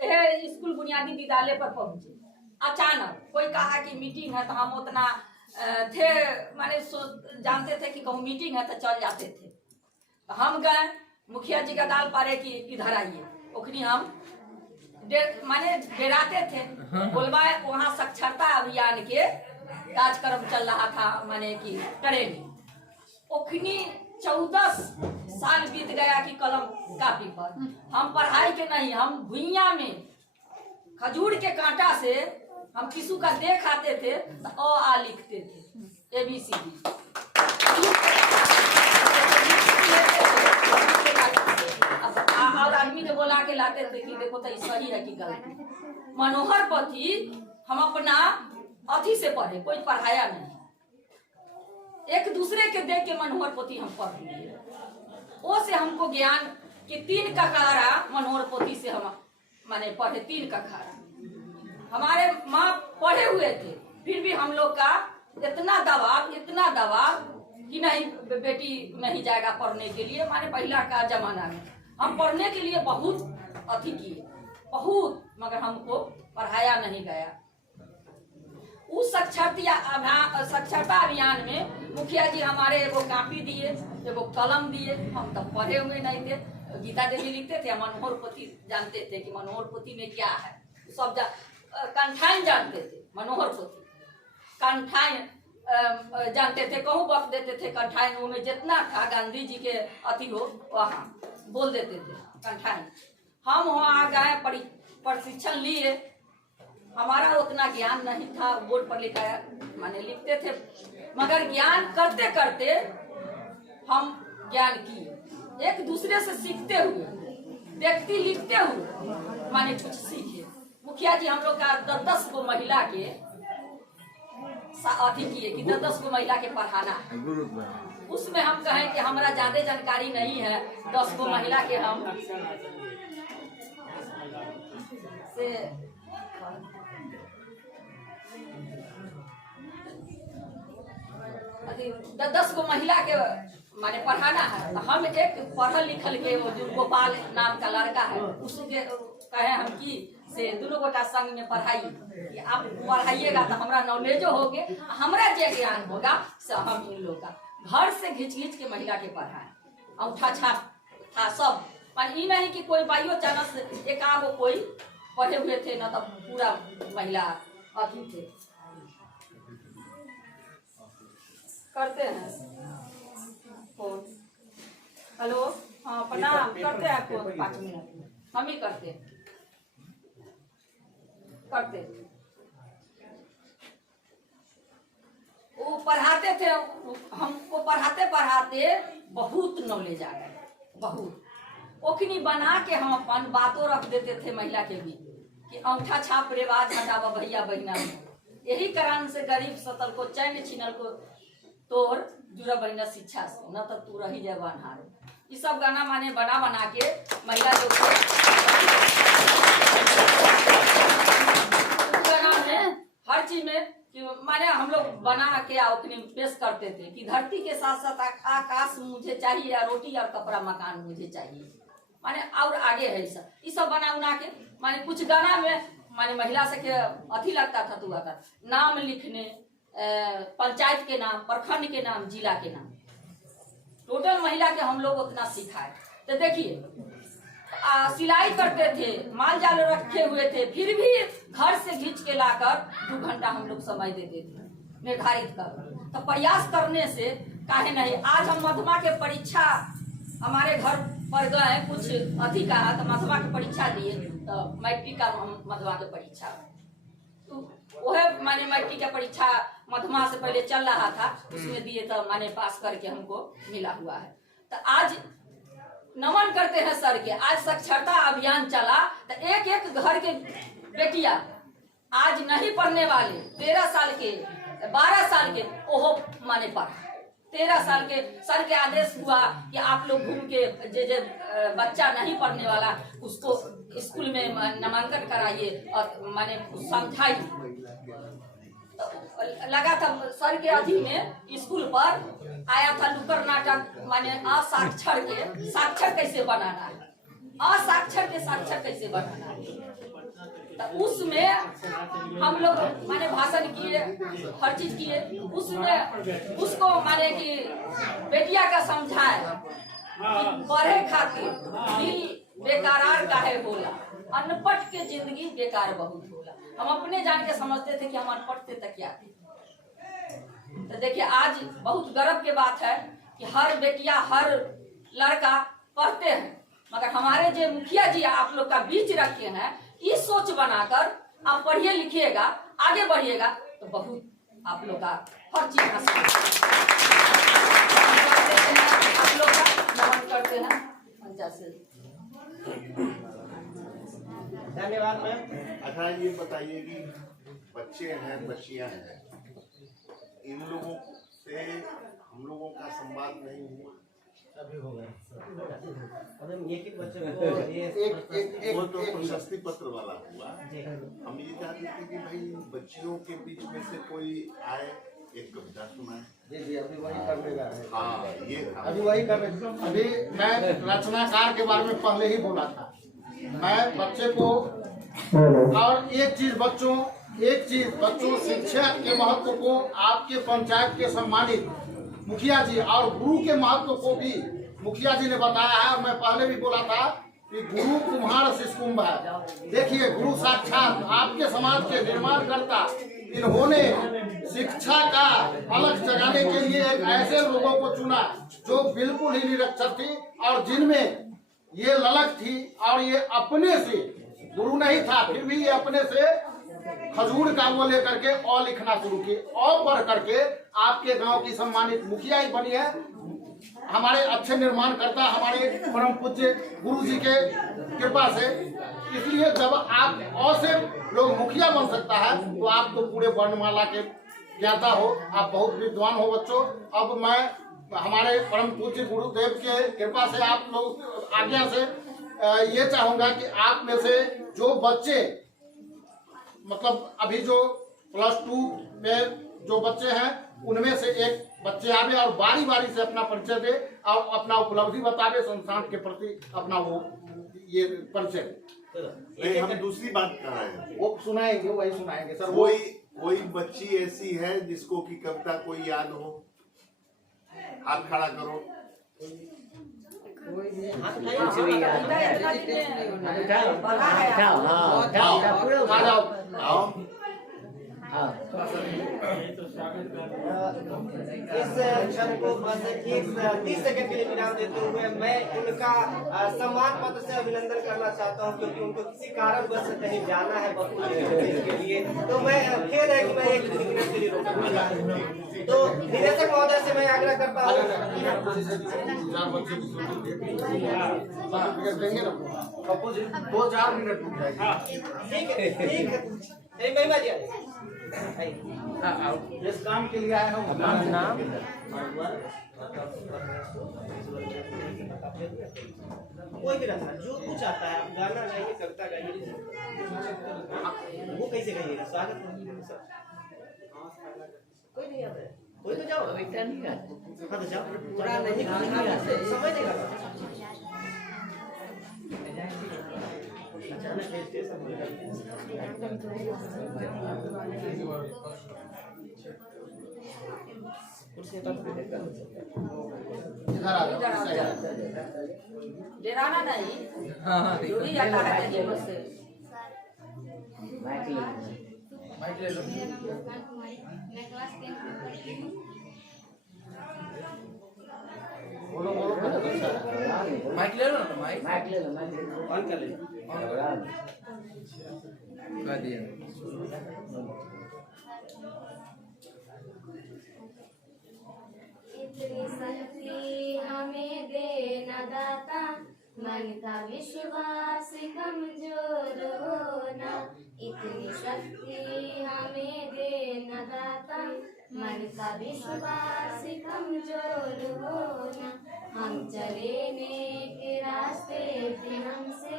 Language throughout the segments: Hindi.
स्कूल बुनियादी विद्यालय पर पहुंचे। अचानक कोई कहा कि मीटिंग है, तो हम उतना थे माने जानते थे कि कहूँ मीटिंग है तो चल जाते थे। तो हम गए, मुखिया जी का दाल पारे कि इधर आइए। ओखनी हम माने डराते थे। बोलवाए वहाँ साक्षरता अभियान के कार्यक्रम चल रहा था, माने कि ट्रेनिंग। ओखनी 14 साल बीत गया कि कलम कापी पर हम पढ़ाई के नहीं, हम भुइया में खजूर के कांटा से हम किसी का देख आते थे तो अ आ लिखते थे, ABCD। और आदमी के बोला के लाते थे कि देखो तो सही है कि गलत। मनोहर पोथी हम अपना अथी से पढ़े, कोई पढ़ाया नहीं। एक दूसरे के देख के मनोहर पोथी हम पढ़ लिए। वो से हमको ज्ञान कि 3 ककारा मनोहर पोथी से हम माने पढ़े। 3 ककारा हमारे माँ पढ़े हुए थे, फिर भी हम लोग का इतना दबाव कि नहीं बेटी नहीं जाएगा पढ़ने के लिए। माने पहला का जमाना में हम पढ़ने के लिए बहुत अथी किए, बहुत, मगर हमको पढ़ाया नहीं गया। उस साक्षरता अभियान में मुखिया जी हमारे एगो कापी दिए, एगो कलम दिए। हम तब पढ़े हुए नहीं थे। गीता देवी लिखते थे, मनोहर पोथी जानते थे कि मनोहर पोथी में क्या है। सब कंठाइन जानते थे, मनोहर पोथी कंठाइन जानते थे, कहूँ वक्त देते थे कंठाइन में जितना था गांधी जी के अथी हो वहाँ बोल देते थे कंठाइन। हम वहाँ गए, प्रशिक्षण लिए। हमारा उतना ज्ञान नहीं था, बोर्ड पर लिखाया माने लिखते थे, मगर ज्ञान करते करते हम ज्ञान किए। एक दूसरे से सीखते हुए, व्यक्ति लिखते हुए माने कुछ सीखे। मुखिया जी हम लोग का 10 को महिला के अथी किए कि 10 को महिला के पढ़ाना है। उसमें हम कहें कि हमारा ज्यादा जानकारी नहीं है, 10 को महिला के हम से 10 को महिला के माने पढ़ाना है। तो हम एक पढ़ल लिखल के जो गोपाल नाम का लड़का है, उसके कहे हम कि से दोनों गोटा संग में पढ़ाइए। आप पढ़ाइएगा तो हमारा नॉलेजो होगे, हमारा जो ज्ञान होगा से हम इन लोग का घर से घिच के महिला के पढ़ाए। अंगूठा छाप था सब, पर ये नहीं कि कोई बाइयो चानस एक आगो कोई पढ़े हुए थे, न तो पूरा महिला अथी थे। करते हैं फोन, हेलो, हाँ प्रणाम, करते हैं फोन 5 मिनट हम ही करते वो पढ़ाते थे। हमको पढ़ाते बहुत नॉलेज आ गया, बहुत। ओखनी बना के हम अपन बातों रख देते थे महिला के बीच कि अंगूठा छाप रिवाज हटावा भैया बहना। यही कारण से गरीब सतल को चैन छिनल को तोर जुड़ा बहना शिक्षा से, न तो तू रही जाए बनहार। ये सब गाना माने बना के महिला लोग को हर चीज में कि माने हम लोग बना के अपने पेश करते थे कि धरती के साथ साथ आकाश मुझे चाहिए, या रोटी और कपड़ा मकान मुझे चाहिए। माने और आगे है ये सब बना के माने कुछ गाना में माने महिला से के अथी लगता था, तू आता नाम लिखने, पंचायत के नाम, प्रखंड के नाम, जिला के नाम, टोटल महिला के हम लोग उतना सिखाए। तो देखिए सिलाई करते थे, माल जाल रखे हुए थे, फिर भी घर से खींच के लाकर 2 घंटा हम लोग समय देते थे निर्धारित कर। तो प्रयास करने से काहे नहीं। आज हम मध्यमा के परीक्षा हमारे घर पर गए, कुछ अथी का तो मध्यमा की परीक्षा दिए, तो मैट्रिक का मध्यमा के परीक्षा, तो वह माने मैट्रिक का परीक्षा मध्यमा से पहले चल रहा था, उसमें दिए तो माने पास करके हमको मिला हुआ है। तो आज नमन करते हैं सर के। आज साक्षरता अभियान चला तो एक घर के बेटिया आज नहीं पढ़ने वाले 13 साल के 12 साल के ओहो माने पढ़ा। 13 साल के सर के आदेश हुआ कि आप लोग घूम के जे बच्चा नहीं पढ़ने वाला उसको स्कूल में नामांकन कराइए और माने समझाइए। लगा था सर के अधीन में स्कूल पर आया था नुक्कड़ नाटक, माने असाक्षर के साक्षर कैसे बनाना है। असाक्षर के साक्षर कैसे बनाना है। तो उसमें हम लोग माने भाषण किए, हर चीज किए, उसमें उसको माने कि बेटिया का समझाए कि पढ़े खातिर दिल बेकरार काहे होला, अनपढ़ के जिंदगी बेकार बहुत होला। हम अपने जान के समझते थे कि हम अनपढ़ थे तो क्या थे। तो देखिए आज बहुत गर्व के बात है कि हर बेटिया हर लड़का पढ़ते हैं, मगर हमारे जो मुखिया जी आप लोग का बीच रखे हैं, इस सोच बनाकर आप पढ़िए लिखिएगा, आगे बढ़िएगा तो बहुत आप लोग का हर चीज आप लोग का नमन करते हैं। धन्यवाद मैम। अच्छा ये बताइए कि बच्चे हैं बच्चियां हैं, इन लोगों से हम लोगों का संवाद नहीं हुआ? अभी हो गया एक वो तो प्रशस्ति पत्र वाला हुआ। हम ये चाहते थे कि भाई बच्चियों के बीच में से कोई आए, एक कविता सुनाए। जी अभी वही करने जा रहे हैं। हाँ ये अभी वही कर रहे। अभी मैं रचनाकार के बारे में पहले ही बोला था। मैं बच्चे को और एक चीज बच्चों शिक्षा के महत्व को आपके पंचायत के सम्मानित मुखिया जी और गुरु के महत्व को भी मुखिया जी ने बताया है। मैं पहले भी बोला था कि गुरु कुम्हार शिष्कुंभ है। देखिए गुरु साक्षात आपके समाज के निर्माण करता, इन्होंने शिक्षा का अलग जगाने के लिए एक ऐसे लोगों को चुना जो बिल्कुल ही निरक्षर थी और जिनमें ये ललक थी, और ये अपने से गुरु नहीं था फिर भी ये अपने से खजूर का वो लेकर के और लिखना शुरू किए और पढ़ करके आपके गांव की सम्मानित मुखिया ही बनी है। हमारे अच्छे निर्माण करता हमारे परम पूज्य गुरु जी के कृपा से। इसलिए जब आप और से लोग मुखिया बन सकता है तो आप तो पूरे वर्णमाला के ज्ञाता हो, आप बहुत विद्वान हो बच्चों। अब मैं हमारे परम पूज्य गुरुदेव के कृपा से आप लोग आज्ञा से ये चाहूंगा कि आप में से जो बच्चे मतलब अभी जो +2 में जो बच्चे हैं उनमें से एक बच्चे आवे और बारी बारी से अपना परिचय दे और अपना उपलब्धि बतावे, संस्थान के प्रति अपना वो ये परिचय। हम दूसरी बात कर रहे हैं, वो सुनाएंगे, वही सुनाएंगे सर। कोई बच्ची ऐसी है जिसको की कविता कोई याद हो? हाथ खड़ा करो। इस क्षण को बस 30 सेकंड के लिए विराम देते हुए मैं उनका सम्मान पत्र से अभिनंदन करना चाहता हूं, क्योंकि उनको किसी कारण बस कहीं जाना है के लिए। तो मैं खेद है कि मैं 1 मिनट के लिए रोकूंगा। तो निदेशक महोदय से मैं आग्रह करता हूँ देंगे ना 2-4 मिनट रुक जाएगी। ठीक है महिमा जी इस काम के लिए आए हो। नाम कोई भी रखना जो कुछ आता है, आप गाना गाइए, कविता गाइए, वो कैसे गाइएगा? स्वागत कोई नहीं आता है, कोई तो जाओ। हाँ तो जाओ, पूरा नहीं समझ डराना नहीं, जो भी आता है हिम्मत से। माइक ले लो। माइक ले लो ना, माइक ले लो, ऑन कर ले, कर दिया। इतनी शक्ति हमें दे न दाता, मन का विश्वास कमजोर होना। इतनी शक्ति हमें दे न दाता, मन का विश्वास कमजोर होना। हम चले नेक रास्ते थे हमसे,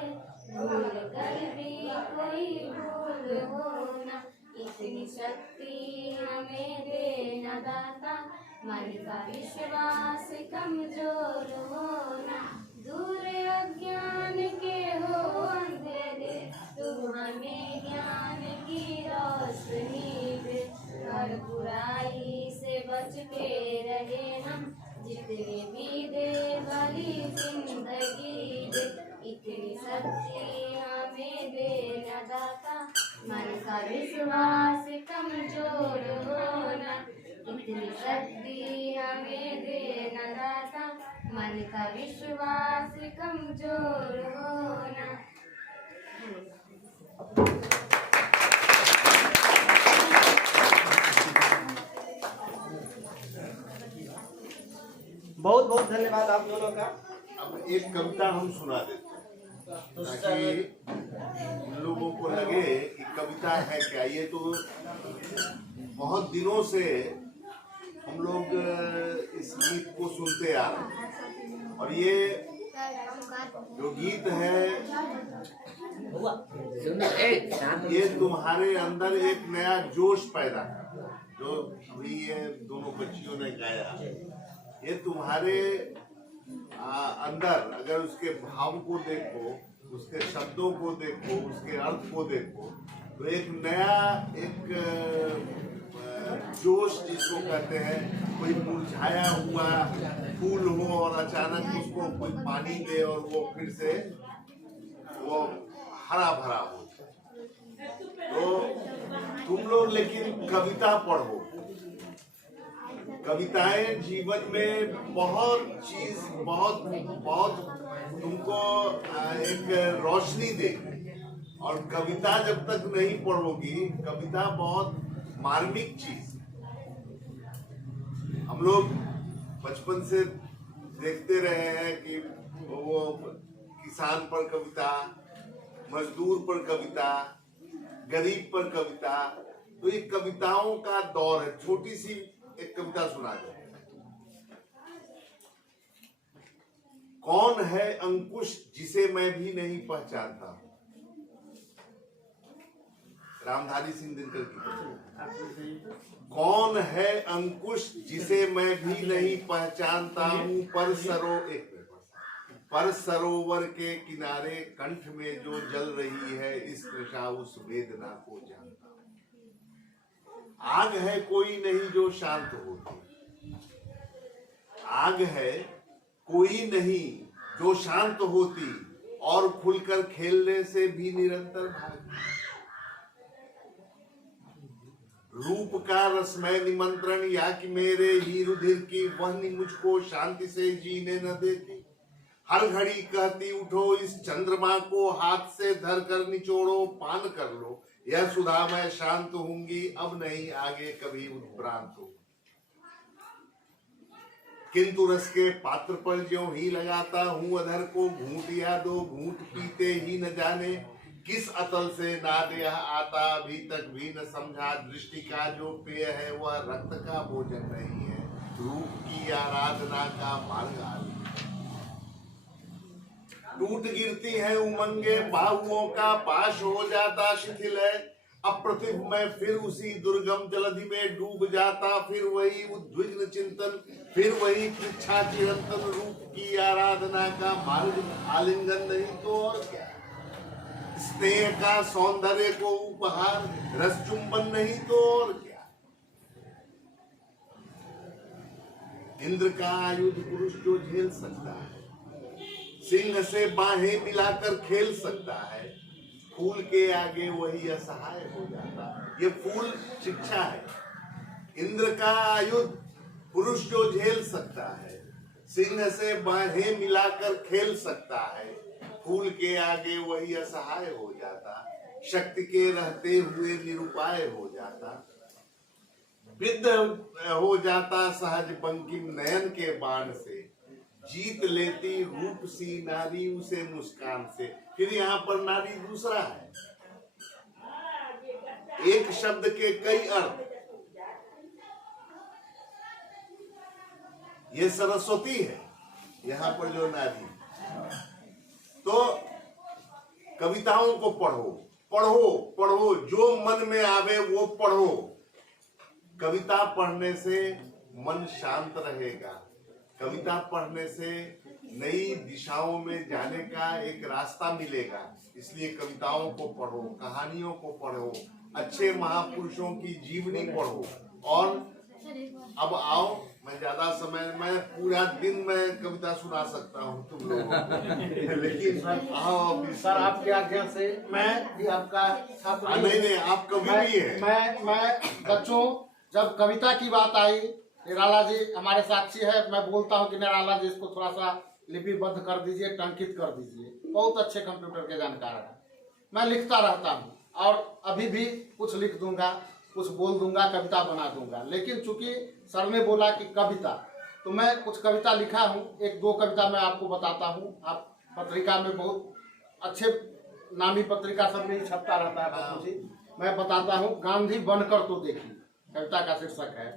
भूल कर भी कोई भूल होना। इतनी शक्ति हमें दे न दाता, मन का विश्वास कमजोर होना। दूर अज्ञान के हो अंधेरे, तू हमें ज्ञान की रोशनी दे। हर बुराई से बच के रहे हम, जितनी भी दे भली जिंदगी दे। इतनी शक्ति हमें दे न दाता, मन का विश्वास कमजोर होना। इतनी शक्ति हमें दे न दाता, मन का विश्वास कमजोर होना। बहुत बहुत धन्यवाद आप दोनों का। अब एक कविता हम सुना देते हैं ताकि लोगों को लगे कि कविता है क्या। ये तो बहुत दिनों से हम लोग इस गीत को सुनते आ रहे हैं और ये जो गीत है ये तुम्हारे अंदर एक नया जोश पैदा कर, जो अभी ये दोनों बच्चियों ने गाया, ये तुम्हारे अंदर अगर उसके भाव को देखो, उसके शब्दों को देखो, उसके अर्थ को देखो, तो एक नया जोश जिसको कहते हैं, कोई मुरझाया हुआ फूल हो और अचानक उसको कोई पानी दे और वो फिर से वो हरा भरा हो। तो तुम लोग लेकिन कविता पढ़ो। कविताएं जीवन में बहुत चीज बहुत तुमको एक रोशनी देगी। और कविता जब तक नहीं पढ़ोगी, कविता बहुत मार्मिक चीज। हम लोग बचपन से देखते रहे हैं कि वो किसान पर कविता, मजदूर पर कविता, गरीब पर कविता। तो ये कविताओं का दौर है। छोटी सी एक कविता सुना दो। कौन है अंकुश जिसे मैं भी नहीं पहचानता? रामधारी सिंह दिनकर की। कौन है अंकुश जिसे मैं भी नहीं पहचानता हूँ, पर सरोवर के किनारे कंठ में जो जल रही है इस तृषा उस वेदना को जानता हूँ। आग है कोई नहीं जो शांत होती, आग है कोई नहीं जो शांत होती और खुलकर खेलने से भी निरंतर भागती। रूप का रसमय निमंत्रण या कि मेरे ही रुधिर की वहनी मुझको शांति से जीने न देती। हर घड़ी कहती उठो इस चंद्रमा को हाथ से धर कर निचोड़ो, पान कर लो यह सुधा, मैं शांत होंगी अब नहीं आगे कभी उत्प्रांत हो। किंतु रस के पात्र पर ज्यों ही लगाता हूँ अधर को, घूंट या दो घूंट पीते ही न जाने किस अतल से नाद यह आता, अभी तक भी न समझा दृष्टि का जो पेय है वह रक्त का भोजन नहीं है, रूप की आराधना का मार्ग। टूट गिरती है उमंगे बाहुओं का पाश हो जाता शिथिल है, अप्रतिभ मैं फिर उसी दुर्गम जलधि में डूब जाता। फिर वही उद्विग्न चिंतन, फिर वही पृच्छा चिरंतन, रूप की आराधना का मार्ग आलिंगन नहीं तो और क्या। स्नेह का सौंदर्य को उपहार, रस चुंबन नहीं तो और क्या। इंद्र का आयुध पुरुष जो झेल सकता है, सिंह से बाहें मिलाकर खेल सकता है, फूल के आगे वही असहाय हो जाता। ये फूल शिक्षा है। इंद्र का आयुध पुरुष जो झेल सकता है, सिंह से बाहें मिलाकर खेल सकता है, फूल के आगे वही असहाय हो जाता। शक्ति के रहते हुए निरुपाय हो जाता, विद्ध हो जाता सहज बंकिम नयन के बाण से, जीत लेती रूप सी नारी उसे मुस्कान से। फिर यहाँ पर नारी दूसरा है, एक शब्द के कई अर्थ। ये सरस्वती है यहाँ पर जो नारी। तो कविताओं को पढ़ो पढ़ो पढ़ो, जो मन में आवे वो पढ़ो। कविता पढ़ने से मन शांत रहेगा, कविता पढ़ने से नई दिशाओं में जाने का एक रास्ता मिलेगा। इसलिए कविताओं को पढ़ो, कहानियों को पढ़ो, अच्छे महापुरुषों की जीवनी पढ़ो। और अब आओ, मैं ज्यादा समय, मैं पूरा दिन में कविता सुना सकता हूँ तुम लोगों को, लेकिन आओ अभी। सर आपकी आज्ञा से मैं भी आपका छात्र हूं। नहीं, आप कभी भी है। मैं बच्चों, जब कविता की बात आई, निराला जी हमारे साक्षी है, मैं बोलता हूँ कि निराला जी इसको थोड़ा सा लिपिबद्ध कर दीजिए, टंकित कर दीजिए। बहुत अच्छे कंप्यूटर के जानकार हैं। मैं लिखता रहता हूँ और अभी भी कुछ लिख दूंगा, कुछ बोल दूंगा, कविता बना दूंगा। लेकिन चूंकि सर ने बोला कि कविता, तो मैं कुछ कविता लिखा हूँ। एक दो कविता मैं आपको बताता हूँ। आप पत्रिका में बहुत अच्छे नामी पत्रिका सब में छपता रहता है बापू जी। मैं बताता हूँ, गांधी बनकर तो देखिए, कविता का शीर्षक है।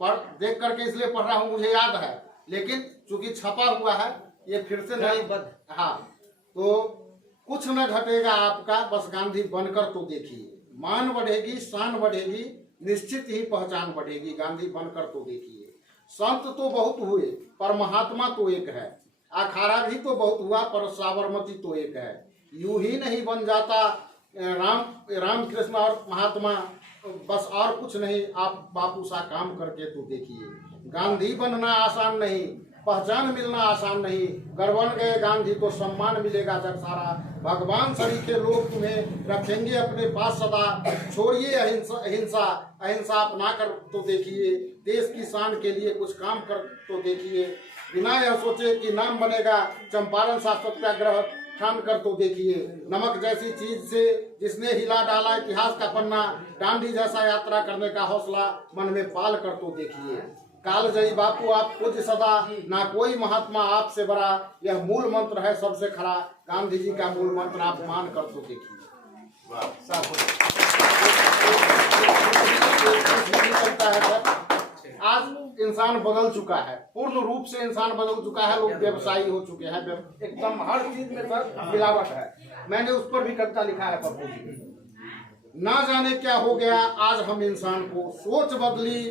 पर देख करके इसलिए पढ़ रहा हूँ, मुझे याद है, लेकिन चूंकि छपा हुआ है ये फिर से नहीं। हाँ, तो कुछ न घटेगा आपका, बस गांधी बनकर तो देखिए। मान बढ़ेगी, शान बढ़ेगी, निश्चित ही पहचान बढ़ेगी, गांधी बनकर तो देखिए। संत तो बहुत हुए पर महात्मा तो एक है, अखाड़ा भी तो बहुत हुआ पर साबरमती तो एक है। यूं ही नहीं बन जाता राम कृष्ण और महात्मा, बस और कुछ नहीं, आप बापू सा काम करके तो देखिए। गांधी बनना आसान नहीं, पहचान मिलना आसान नहीं, घर बन गए गांधी तो सम्मान मिलेगा जब सारा। भगवान सरीखे लोग तुम्हें रखेंगे अपने पास सदा। छोड़िए अहिंसा अहिंसा अपना कर तो देखिए। देश की शान के लिए कुछ काम कर तो देखिए। बिना यह सोचे कि नाम बनेगा, चंपारण सा सत्याग्रह ठान कर तो देखिए। नमक जैसी चीज से जिसने हिला डाला इतिहास का पन्ना, डांडी जैसा यात्रा करने का हौसला मन में पाल कर तो देखिए। काल जयी बापू आप पूज्य सदा, ना कोई महात्मा आपसे बड़ा, यह मूल मंत्र है सबसे खरा। गांधी जी का मूल मंत्र आप मान कर तो देखिए। आज इंसान बदल चुका है, पूर्ण रूप से इंसान बदल चुका है। लोग व्यवसायी हो चुके हैं, एकदम हर चीज में सर मिलावट है। मैंने उस पर भी कविता लिखा है पप्पू जी। ना जाने क्या हो गया आज हम इंसान को, सोच बदली,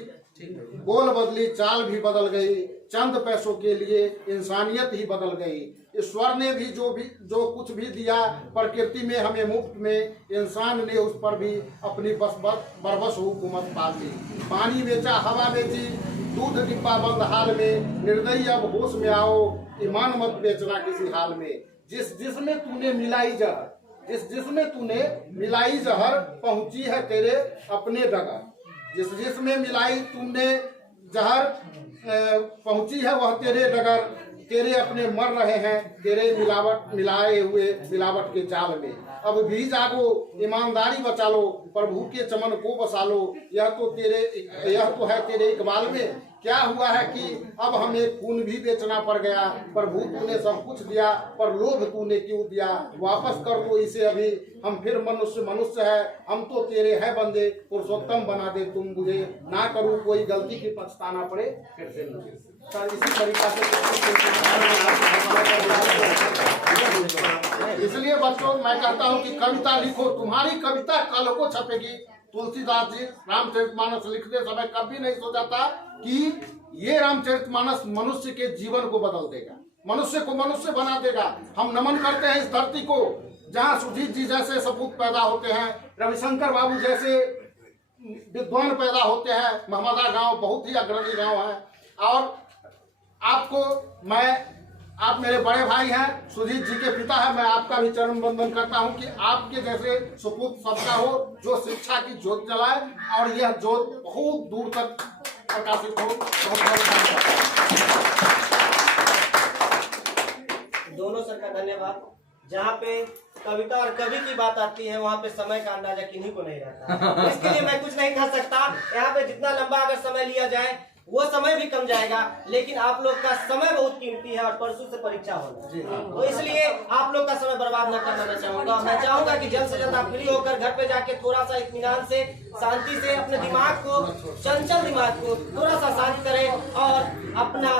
बोल बदली, चाल भी बदल गई। चंद पैसों के लिए इंसानियत ही बदल गई। ईश्वर ने भी जो कुछ भी दिया प्रकृति में हमें मुफ्त में, इंसान ने उस पर भी अपनी बरबस हुकूमत पाल ली। पानी बेचा, हवा बेची, दूध डिब्बा बंद हाल में। निर्दयी अब होश में आओ, ईमान मत बेचना किसी हाल में। जिसमें तूने मिलाई जहर, जिसमें तूने मिलाई जहर, पहुंची है तेरे अपने डगर। जिसमें मिलाई तुमने जहर, पहुंची है वह तेरे डगर। तेरे अपने मर रहे हैं तेरे मिलाए हुए मिलावट के जाल में। अब भी जागो, ईमानदारी बचा लो, प्रभु के चमन को बसा लो। यह तो है तेरे इकबाल में। क्या हुआ है कि अब हमें खून भी बेचना पड़ गया। प्रभु तूने सब कुछ दिया, पर लोभ तूने क्यों दिया। वापस कर दो इसे अभी, हम फिर मनुष्य है। हम तो तेरे है बंदे, पुरुषोत्तम बना दे तुम मुझे। ना करूँ कोई गलती की पछताना पड़े फिर से मुझे। सर इसी तरीका से इसलिए बच्चों मैं कहता हूँ कि कविता लिखो, तुम्हारी कविता कल को छपेगी। तुलसीदास जी रामचरितमानस लिखते समय कभी नहीं सोचा था कि ये रामचरितमानस मनुष्य के जीवन को बदल देगा, मनुष्य को मनुष्य बना देगा। हम नमन करते हैं इस धरती को, जहाँ सुजीत जी जैसे सपूत पैदा होते हैं, रविशंकर बाबू जैसे विद्वान पैदा होते हैं। महमदा गांव बहुत ही अग्रणी गांव है। और आप मेरे बड़े भाई हैं, सुजीत जी के पिता है। मैं आपका भी चरण वंदन करता हूं कि आपके जैसे सुपूत सबका हो, जो शिक्षा की ज्योत जलाए और यह ज्योत बहुत दूर तक प्रकाशित हो। दोनों सर का धन्यवाद। जहाँ पे कविता और कवि की बात आती है वहाँ पे समय का अंदाजा किन्हीं को नहीं रहता। इसके लिए मैं कुछ नहीं कह सकता। यहाँ पे जितना लंबा अगर समय लिया जाए वो समय भी कम जाएगा, लेकिन आप लोग का समय बहुत कीमती है और परसों से परीक्षा होना, तो इसलिए आप लोग का समय बर्बाद न करना मैं चाहूंगा। मैं चाहूंगा कि जल्द से जल्द आप फ्री होकर घर पे जाके थोड़ा सा इत्मीनान से, शांति से अपने दिमाग को, चंचल दिमाग को थोड़ा सा शांत करें और अपना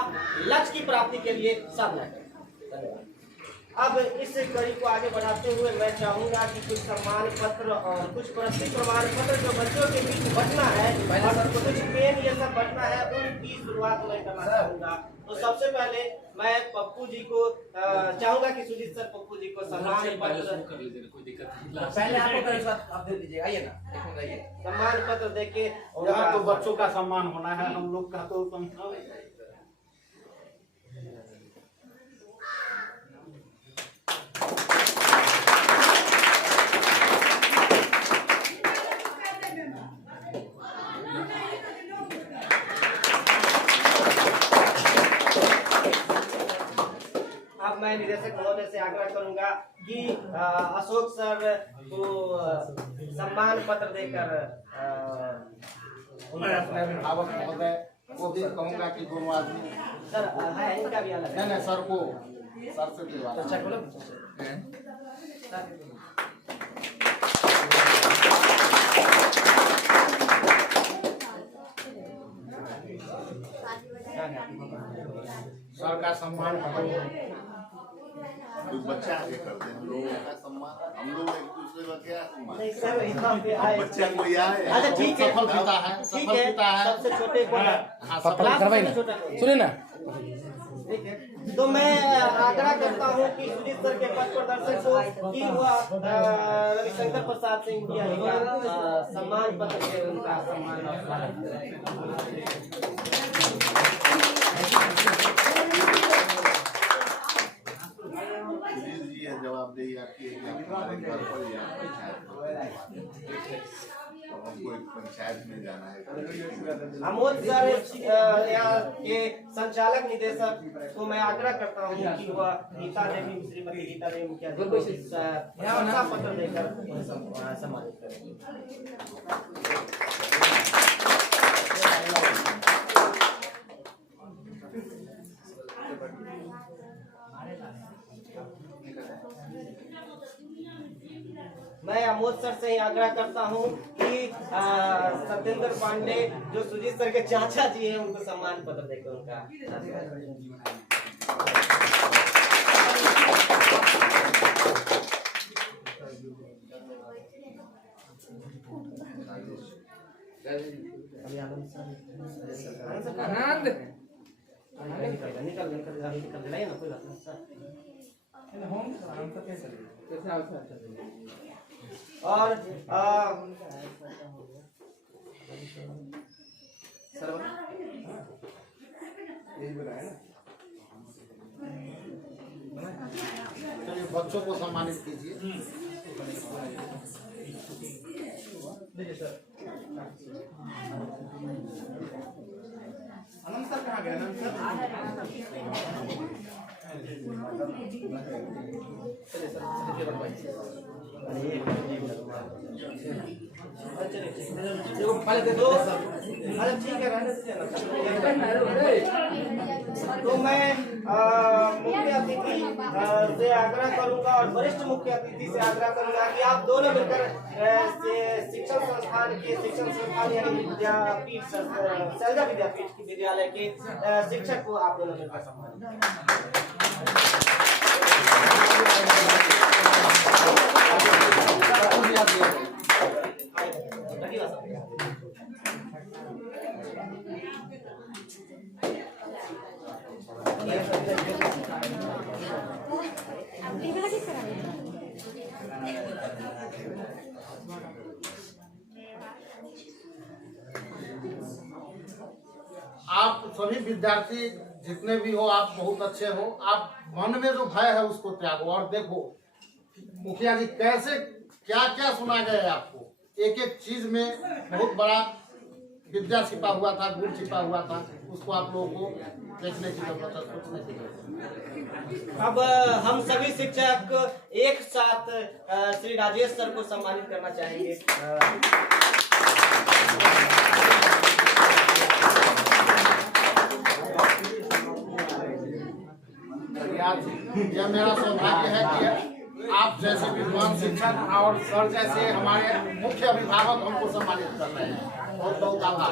लक्ष्य की प्राप्ति के लिए साधना करें। धन्यवाद। अब इस कड़ी को आगे बढ़ाते हुए मैं चाहूंगा कि कुछ सम्मान पत्र और कुछ प्रस्तुति प्रमाण पत्र जो बच्चों के बीच बंटना है और कुछ पेन ये सब बंटना है, उनकी शुरुआत मैं करना चाहूंगा। तो सबसे पहले मैं पप्पू जी को चाहूंगा कि सुजीत सर पप्पू जी को सम्मान पत्र कर लीजिए, कोई दिक्कत नहीं। पहले आपको कर आप दे दीजिए, आइए ना, एक मिनट आइए। सम्मान पत्र देके यहाँ तो बच्चों का सम्मान होना है, हम लोग का तो कम अब मैं निदेशक महोदय से आग्रह करूंगा कि अशोक सर को सम्मान पत्र देकर मैं अपने अभिभावक महोदय को भी कहूँगा कि दोनों आदमी सर है इनका भी अलग नहीं सर को सर से दिलवा सर का सम्मान कोई बच्चा आगे कर दे, हम लोगों का सम्मान, हम लोग एक दूसरे का क्या सम्मान, नहीं सर यहाँ पे आए बच्चा कोई आए। अच्छा ठीक है, सफल पिता है, ठीक सफल है, पिता है। सबसे छोटे को हाँ सबसे छोटा को। सुनिए ना, ठीक है, तो मैं आग्रह करता हूँ कि सुजीत सर के पथ प्रदर्शक को कि वह रविशंकर प्रसाद सिंह जी का सम्मान पत्र से उनका सम्मान और स्वागत करें। सुनील जी है जवाबदेही आपकी है कि हमारे घर पर या पंचायत पर, तो हमको एक पंचायत में जाना है। अमोद सर यहाँ के संचालक निदेशक को मैं आग्रह करता हूँ कि वह रीता देवी श्रीमती रीता देवी मुखिया जी को प्रशंसा पत्र देकर उन्हें सम्मानित करें। मैं अमोद सर से ही आग्रह करता हूँ कि सत्येंद्र पांडे जो सुजीत सर के चाचा जी हैं उनको सम्मान पत्र देकर उनका आनंद निकल दिलाइए ना, कोई बात नहीं सर। और चलिए बच्चों को सम्मानित कीजिए। अनंत सर कहाँ गए? अनंत सर ठीक है, रहने दीजिए ना। तो मैं मुख्य अतिथि से आग्रह करूंगा और वरिष्ठ मुख्य अतिथि से आग्रह करूंगा कि आप दोनों मिलकर शिक्षण संस्थान के शिक्षण संस्थान यानी विद्यापीठ शैलजा विद्यापीठ की विद्यालय के शिक्षक को आप दोनों मिलकर सम्मानित आप सभी विद्यार्थी जितने भी हो, आप बहुत अच्छे हो। आप मन में जो भय है उसको त्यागो और देखो मुखिया जी कैसे क्या क्या सुना गया है आपको। एक एक चीज में बहुत बड़ा विद्या छिपा हुआ था, गुण छिपा हुआ था, उसको आप लोगों को देखने की जरूरत है, सोचने की जरूरत है। अब हम सभी शिक्षक एक साथ श्री राजेश सर को सम्मानित करना चाहेंगे। यह मेरा सौभाग्य है कि आप जैसे विद्वान शिक्षक और सर जैसे हमारे मुख्य अभिभावक हमको सम्मानित कर रहे हैं। बहुत बहुत आभार।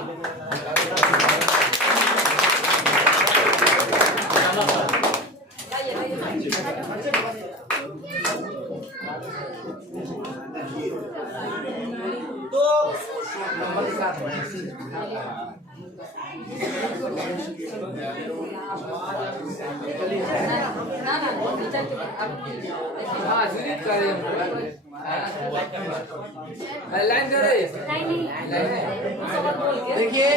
देखिए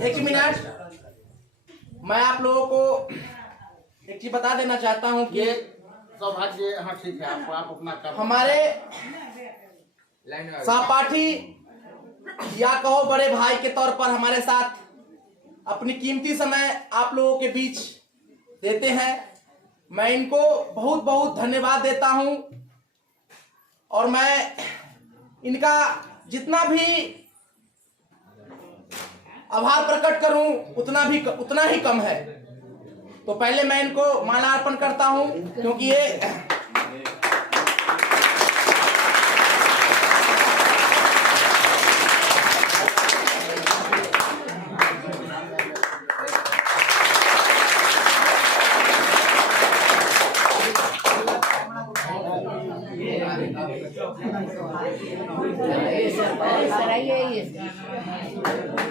एक मिनट, मैं आप लोगों को एक चीज बता देना चाहता हूँ कि सौभाग्य, हाँ ठीक है, आप अपना कर। हमारे सहपाठी या कहो बड़े भाई के तौर पर हमारे साथ अपनी कीमती समय आप लोगों के बीच देते हैं। मैं इनको बहुत बहुत धन्यवाद देता हूं और मैं इनका जितना भी आभार प्रकट करूं उतना ही कम है। तो पहले मैं इनको माला अर्पण करता हूं क्योंकि ये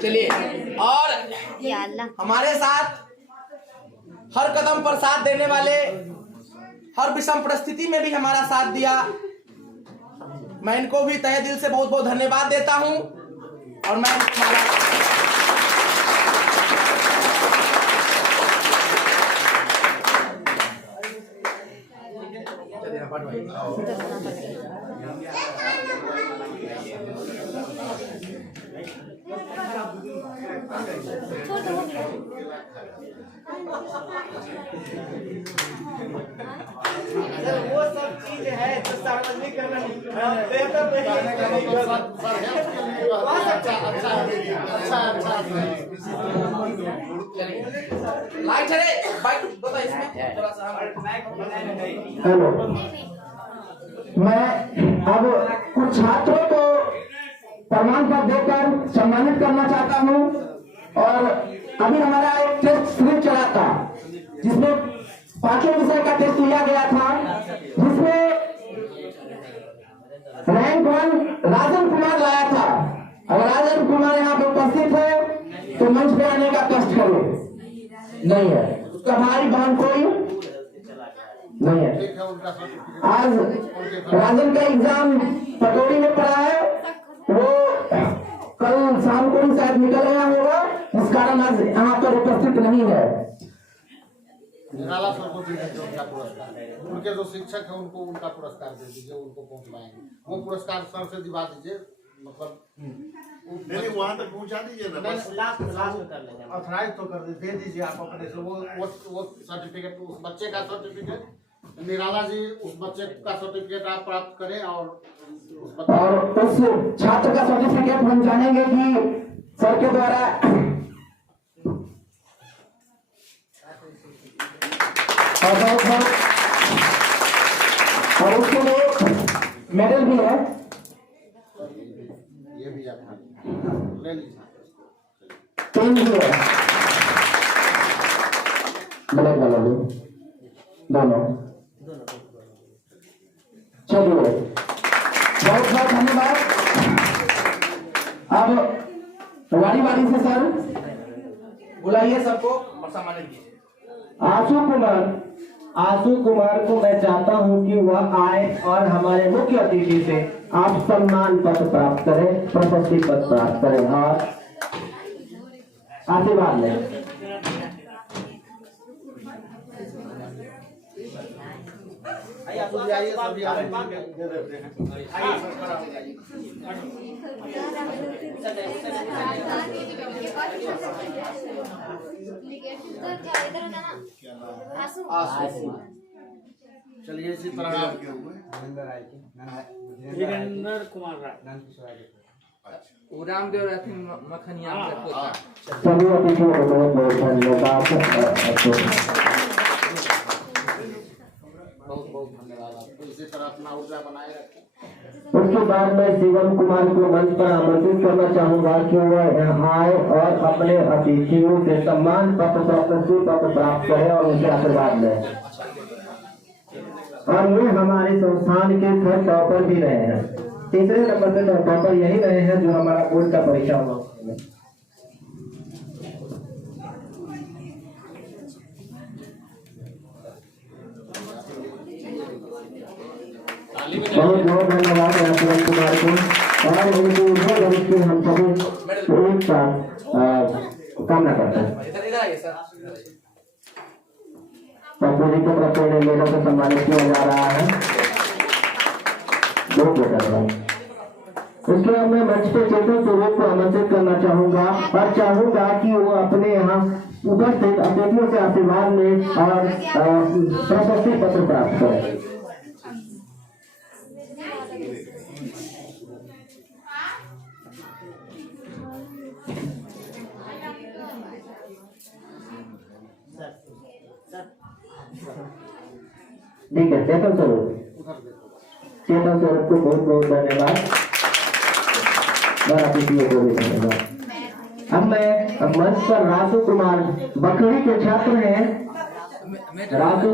चलिए, और हमारे साथ हर कदम पर साथ देने वाले, हर विषम परिस्थिति में भी हमारा साथ दिया, मैं इनको भी तहे दिल से बहुत बहुत धन्यवाद देता हूं। और मैं वो सब चीज है जो सार्वजनिक करना बेहतर लाइट है, बाइक बता इसमें थोड़ा सा। हेलो, मैं अब कुछ छात्रों को प्रमाण पत्र देकर सम्मानित करना चाहता हूं। और अभी हमारा एक टेस्ट सीरीज चला था जिसमें 5 विषय का टेस्ट लिया गया था, जिसमें रैंक 1 राजन कुमार लाया था। अगर राजन कुमार यहाँ पे उपस्थित है तो मंच पे आने का कष्ट करो। नहीं है, उसका भाई बहन कोई नहीं है। आज राजन का एग्जाम पटोरी में पड़ा है, वो कल शाम को ही शायद निकल गया होगा, इस कारण आज यहाँ पर उपस्थित नहीं है। निराला सर को दीजिए उनका पुरस्कार, उनके जो शिक्षक है उनको उनका पुरस्कार दे दीजिए, उनको पहुंचवाएंगे। वो पुरस्कार सर से दिवा दीजिए, मतलब नहीं वहां तक पहुंचा दीजिए ना, बस लास्ट में कर लेंगे। ऑथराइज तो कर दे दीजिए आप अपने से। वो सर्टिफिकेट, उस बच्चे का सर्टिफिकेट, निराला जी उस बच्चे का सर्टिफिकेट आप प्राप्त करें और उस छात्र का सर्टिफिकेट हम चाहेंगे कि सर के द्वारा और उसके लिए मेडल भी है, ये भी आप ले लीजिए, पेन भी है, ब्लैक वाला भी, दोनों। चलिए, बहुत बहुत धन्यवाद। अब वारी से सर बुलाइए सबको और सम्मानित कीजिए। आशु कुमार को मैं चाहता हूं कि वह आए और हमारे मुख्य अतिथि से आप सम्मान पत्र प्राप्त करें, प्रशस्ति पत्र प्राप्त करें और आशीर्वाद लें। चलिए इसी तरह आप वीरेंद्र कुमार रामदेव रहते मखनिया सभी अतिथियों को बहुत बहुत धन्यवाद। बहुत धन्यवाद। इसी तरह अपना ऊर्जा बनाए रखें। उसके बाद मैं शिवम कुमार को मंच पर आमंत्रित करना चाहूंगा कि वह यहाँ आए और अपने अतिथियों से सम्मान पत्र प्रशस्ति पत्र प्राप्त करें और उनसे आशीर्वाद लें। और ये हमारे संस्थान के खर्च टॉपर भी रहे हैं। तीसरे नंबर पे टॉपर यही रहे हैं जो हमारा बोर्ड का परीक्षा हुआ उसमें। बहुत बहुत धन्यवाद राजकुमार कुमार को और उनकी उज्जवल भविष्य हम सभी एक साथ कामना करते हैं। पप्पू जी को प्रत्येक मेडल से सम्मानित किया जा रहा है। बहुत बहुत धन्यवाद। उसके बाद मैं मंच पे चेतन स्वरूप को आमंत्रित करना चाहूंगा और चाहूंगा कि वो अपने यहाँ उपस्थित अतिथियों से आशीर्वाद लें और प्रशस्ति पत्र प्राप्त करें। ठीक है, चेतन स्वरूप को बहुत बहुत धन्यवाद और अतिथियों को भी धन्यवाद। अब मैं मंच पर राजू कुमार बखरी के छात्र हैं। राजू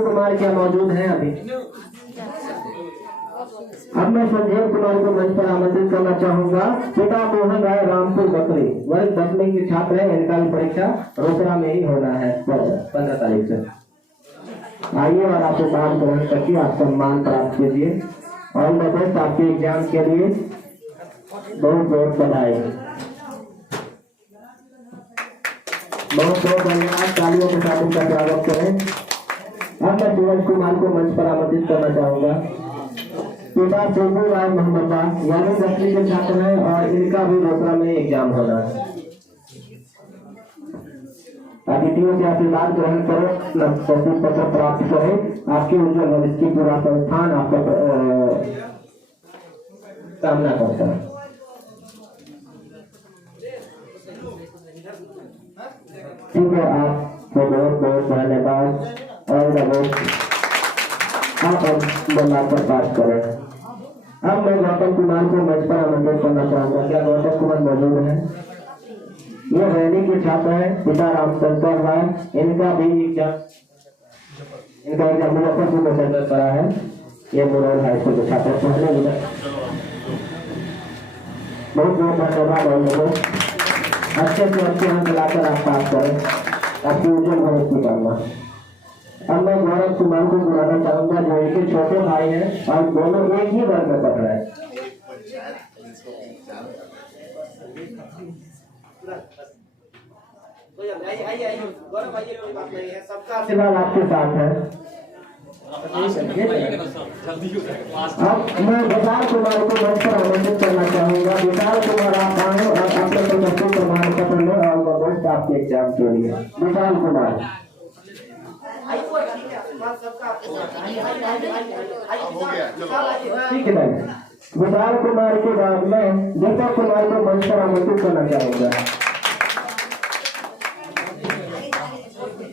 कुमार क्या मौजूद हैं अभी? अब मैं संजीव कुमार को मंच पर आमंत्रित करना चाहूंगा। पिता मोहन राय रामपुर बकरी वर्ग 10वीं के छात्र हैं। इनका भी परीक्षा रोसड़ा में ही होना है 15 तारीख से। आइए और आपको काम ग्रहण करके आप सम्मान प्राप्त कीजिए और मैं बेस्ट आपके एग्जाम के लिए बहुत बहुत बधाई। बहुत बहुत धन्यवाद। तालियों के साथ उनका स्वागत करें। अब मैं सूरज कुमार को मंच पर आमंत्रित करना चाहूंगा। पिता सोनू राय मोहम्मदा यानी 10वीं के छात्र हैं और इनका भी रोसड़ा में एग्जाम होना है। अतिथियों से आशीर्वाद ग्रहण करो, प्रशस्ति पत्र प्राप्त करें। आपके उज्जवल भविष्य की पूरा संस्थान आपका कामना करता है। ठीक है, आपको बहुत बहुत धन्यवाद और आप पर बात करें। अब मैं गौतम कुमार को मंच पर आमंत्रित करना चाहूंगा। क्या गौतम कुमार मौजूद है? ये रैली के छात्र हैं। पिता रामचंद्र राय, इनका भी एग्जाम मुजफ्फरपुर में सेंटर पड़ा है। ये मुरैना हाई स्कूल के छात्र पहले बहुत बहुत धन्यवाद और लोगों अच्छे से अच्छे अंक लाकर आप पास करें। आपकी उज्जवल भविष्य की कामना। अब मैं गौरव कुमार को बुलाना चाहूंगा जो इनके छोटे भाई हैं और दोनों एक ही वर्ग में पढ़ रहे हैं। आशीर्वाद आपके साथ है। अब मैं विशाल कुमार को मंच पर आमंत्रित करना चाहूंगा। विशाल कुमार आप आए और अपने प्रशस्ति प्रमाण पत्र लें और बेस्ट आपके एग्जाम के लिए। विशाल कुमार ठीक है भाई। विशाल कुमार के बाद में दीपक कुमार को मंच पर आमंत्रित करना चाहूंगा।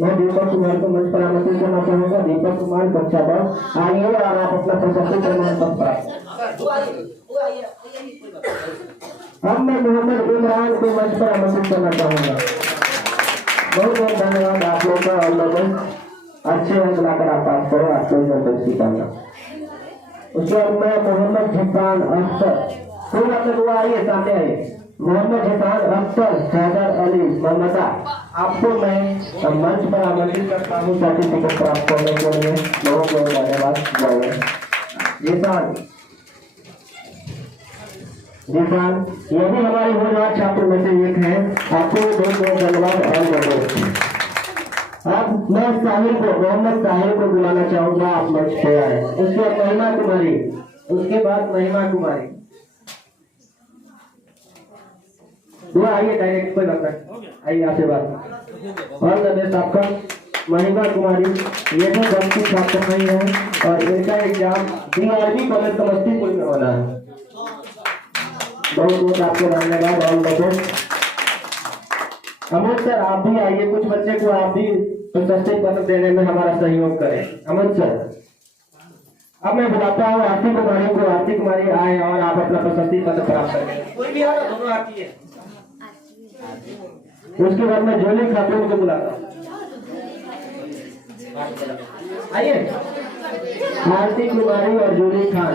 मैं दीपक कुमार को मंच पर आमंत्रित करना चाहूंगा। दीपक कुमार बच्चा बस आइए और आप अपना प्रशस्ति प्रमाण पत्र। अब मैं मोहम्मद इमरान को मंच पर आमंत्रित करना चाहूंगा। बहुत बहुत धन्यवाद आप लोग का और लोगों अच्छे अंक लाकर आप पास करो। आपको संतुष्टि करना। उसके बाद मैं मोहम्मद झिपान अख्तर फिर अपने दुआ आइए सामने आइए। मोहम्मद झिपान अख्तर हैदर अली मोहम्मदा आपको मैं मंच पर आमंत्रित करता हूँ सर्टिफिकेट प्राप्त करने के लिए। बहुत बहुत धन्यवाद। जीसान ये भी हमारे होनहार छात्र में से एक है। आपको बहुत बहुत धन्यवाद और अब मैं साहिल को मोहम्मद साहिल को बुलाना चाहूंगा। आप मंच पे आए। उसके बाद महिमा कुमारी, उसके बाद महिमा कुमारी। वो आइए डायरेक्ट कोई बात नहीं, आइए आशीर्वाद और नदेश आपका। महिमा कुमारी ये तो 10 की छात्र नहीं है और इनका एग्जाम DRV कॉलेज समस्तीपुर में होना है। बहुत बहुत आपको धन्यवाद और नदेश। अमित सर आप भी आइए, कुछ बच्चे को आप भी प्रशस्ति पत्र देने में हमारा सहयोग करें। अमित सर अब मैं बुलाता हूँ आरती कुमारी को। आरती कुमारी आए और आप अपना प्रशस्ति पत्र प्राप्त करें। कोई भी आ रहा, दोनों आती है। उसके बाद मैं जोली खातून को बुलाता हूँ। आइए आरती कुमारी और जूली खान।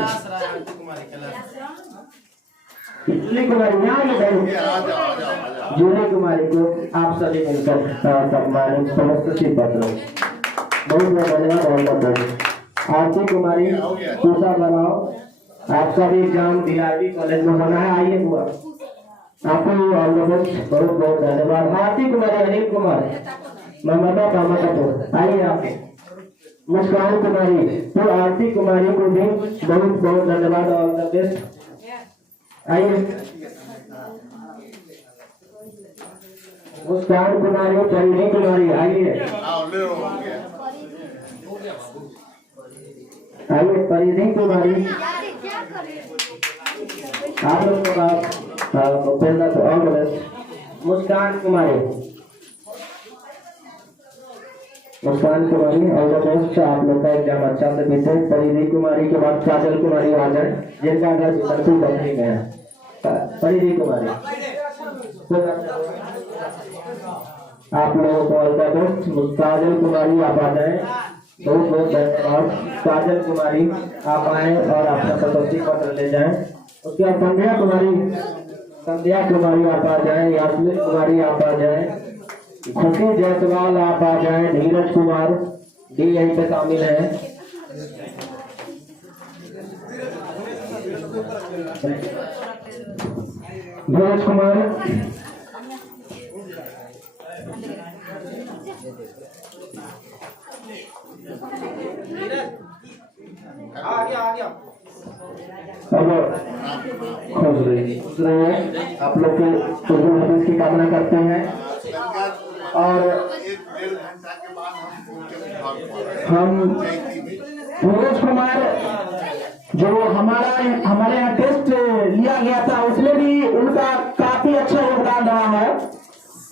जूली कुमारी यहाँ आ जाओ आ जाओ आ जाओ। जूली कुमारी को आप सभी मिलकर सम्मानित प्रस्तुति पत्र। बहुत बहुत धन्यवाद। आरती कुमारी पूसा बनाओ, आप सभी एग्जाम DRV कॉलेज में होना है, आइए बुआ आपको बहुत बहुत धन्यवाद। आरती कुमारी, अनिल कुमार, ममता पामा कपूर, आइए आप। मुस्कान कुमारी तो आरती कुमारी को भी बहुत बहुत धन्यवाद और द बेस्ट। आइए मुस्कान कुमारी, परिधि कुमारी, आइए आइए परिधि कुमारी, आप लोग को all the best. Muskan Kumari, Muskan Kumari all the best, आप लोग का एग्जाम अच्छा से बीते। परिधि कुमारी के बाद काजल कुमारी आ जाए, जिनका घर बिल्कुल बदली में है। परिधि कुमारी, आप लोगों को all the best. Kajal Kumari आप आ जाए, बहुत बहुत धन्यवाद। काजल कुमारी आप आए और अपना प्रशस्ति पत्र ले जाएं। उसके बाद संध्या कुमारी आप आ जाए, यास्मीन कुमारी आप आ जाए, खुशी जायसवाल आप आ जाए, धीरज कुमार डी यहीं पे शामिल है। धीरज कुमार, आ गया खुश रहिए। आप लोग के ऑफिस की कामना करते हैं और 1-1.5 घंटा के बाद हम धीरज कुमार जो हमारे यहाँ टेस्ट लिया गया था, उसमें भी उनका काफी अच्छा योगदान रहा है।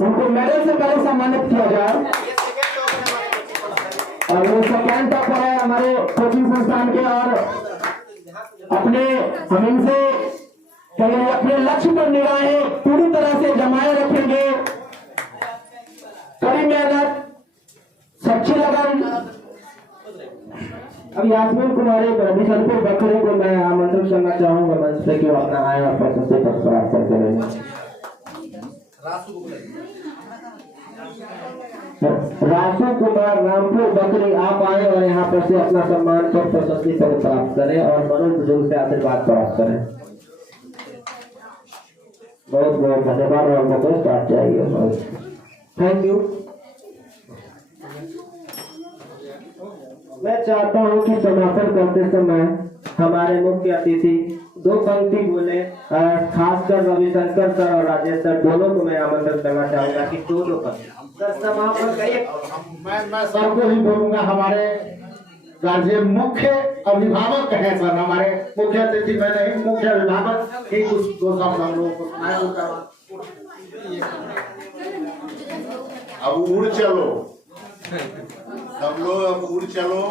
उनको मेडल से पहले सम्मानित किया जाए। और वो सेकेंड टॉपर है हमारे कोचिंग संस्थान के, और हम इनसे कहीं अपने लक्ष्य पर निगाहें पूरी तरह से जमाए रखेंगे। कड़ी मेहनत, सच्ची लगन। अब यास्मीन कुमारी रविशंकर बकरे को मैं आमंत्रित करना चाहूंगा मंच पे कि वो अपना आए और प्रशस्ति पत्र प्राप्त करके रहे। रासू कुमार रामपुर बकरी आप आए और यहाँ पर से अपना सम्मान कर प्रशस्ति पत्र प्राप्त करें और मनोज बुजुर्ग से आशीर्वाद प्राप्त करें। बहुत बहुत धन्यवाद और आपको स्टार्ट चाहिए। Thank you. मैं चाहता हूँ कि समापन करते समय हमारे मुख्य अतिथि 2 पंक्ति बोले। खासकर रविशंकर सर और राजेश सर दोनों को मैं आमंत्रित करना चाहूंगा कि 2 पंक्ति सर समापन करिए। मैं सर को ही बोलूंगा। हमारे राज्य मुख्य अभिभावक है सर, हमारे मुख्य अतिथि मैं नहीं, मुख्य अभिभावक ही कुछ 2 शब्द हम लोगों को सुनाए। अब उड़ चलो, सब लोग अब उड़ चलो।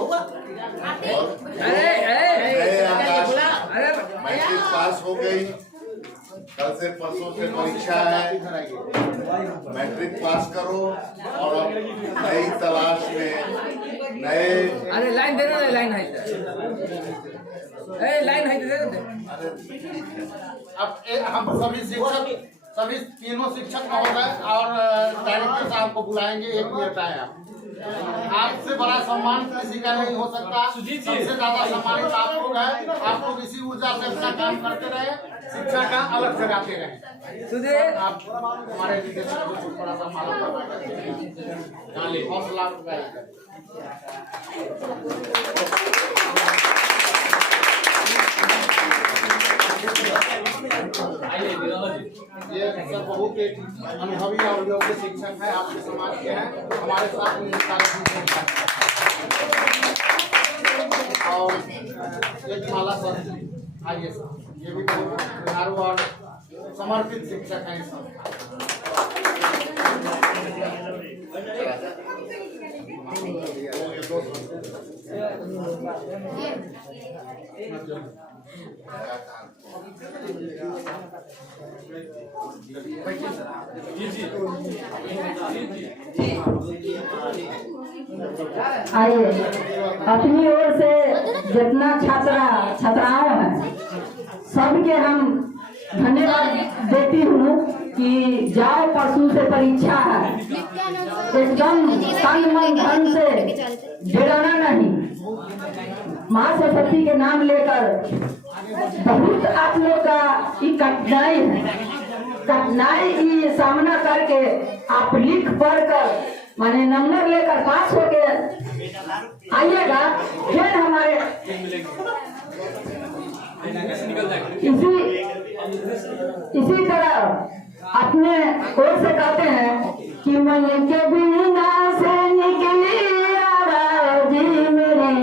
मैट्रिक पास हो गई, कल से परसों से परीक्षा है। मैट्रिक पास करो और अब नई तलाश में नए। अरे लाइन दे दे, लाइन है, लाइन है दे दे। अब हम सभी तीनों शिक्षक महोदय और डायरेक्टर साहब को बुलाएंगे। 1 मिनट आए आप। आपसे बड़ा सम्मान किसी का नहीं हो सकता। सबसे ज्यादा सम्मानित आप लोग हैं। आप लोग इसी ऊर्जा से अपना काम करते रहे, शिक्षा का अलग जगाते रहे। सुधीर, आप हमारे निदेशक को बड़ा सम्मान हौसला ये सर बहुत एक अनुभवी और योग्य शिक्षक है, आपके समाज के हैं, हमारे साथ और एक माला सर आइए सर, ये भी बहुत जुझारू और समर्पित शिक्षक हैं सब। आइए, अपनी ओर से जितना छात्राओं हैं सबके हम धन्यवाद देती हूँ कि जाओ परसों से परीक्षा है, एकदम तन मन धन से डेराना नहीं। माँ सरस्वती के नाम लेकर बहुत आप लोग का ये कठिनाई की सामना करके आप लिख पढ़ कर माने नंबर लेकर पास होके आइएगा। फिर हमारे इसी तरह अपने ओर से कहते हैं कि मन के बिना से निकली आवाज़ मेरी,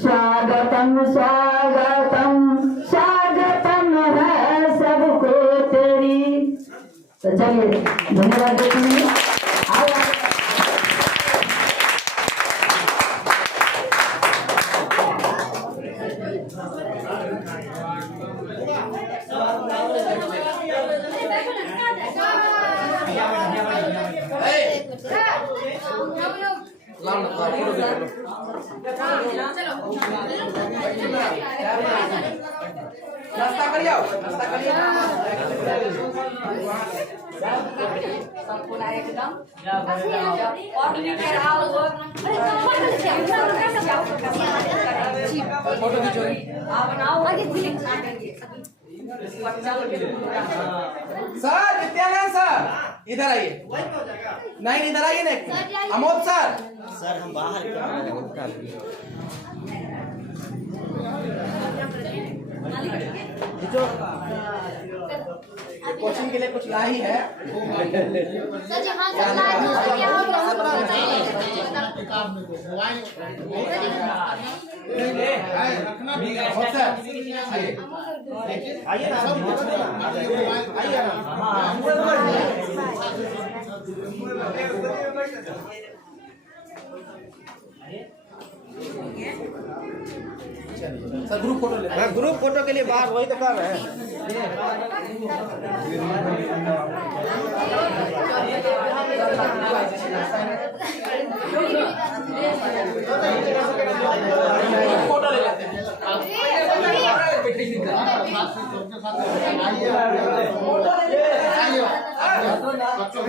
स्वागतम स्वागतम स्वागतम है सबको तेरी। तो चलिए धन्यवाद देते हैं। नाश्ता करिए, नाश्ता करिए। सब पूरा एकदम और लेकर आओ। फोटो खींचो। आप बनाओ सर नित्यानंद सर इधर आइए। नहीं इधर आइए ना अमोद सर हम बाहर कोचिंग के लिए कुछ ला ही है। आइए ना, सर ग्रुप फोटो ले। ग्रुप फोटो के लिए बाहर वही तो कर रहे हैं। फोटो ले लेते हैं। बच्चों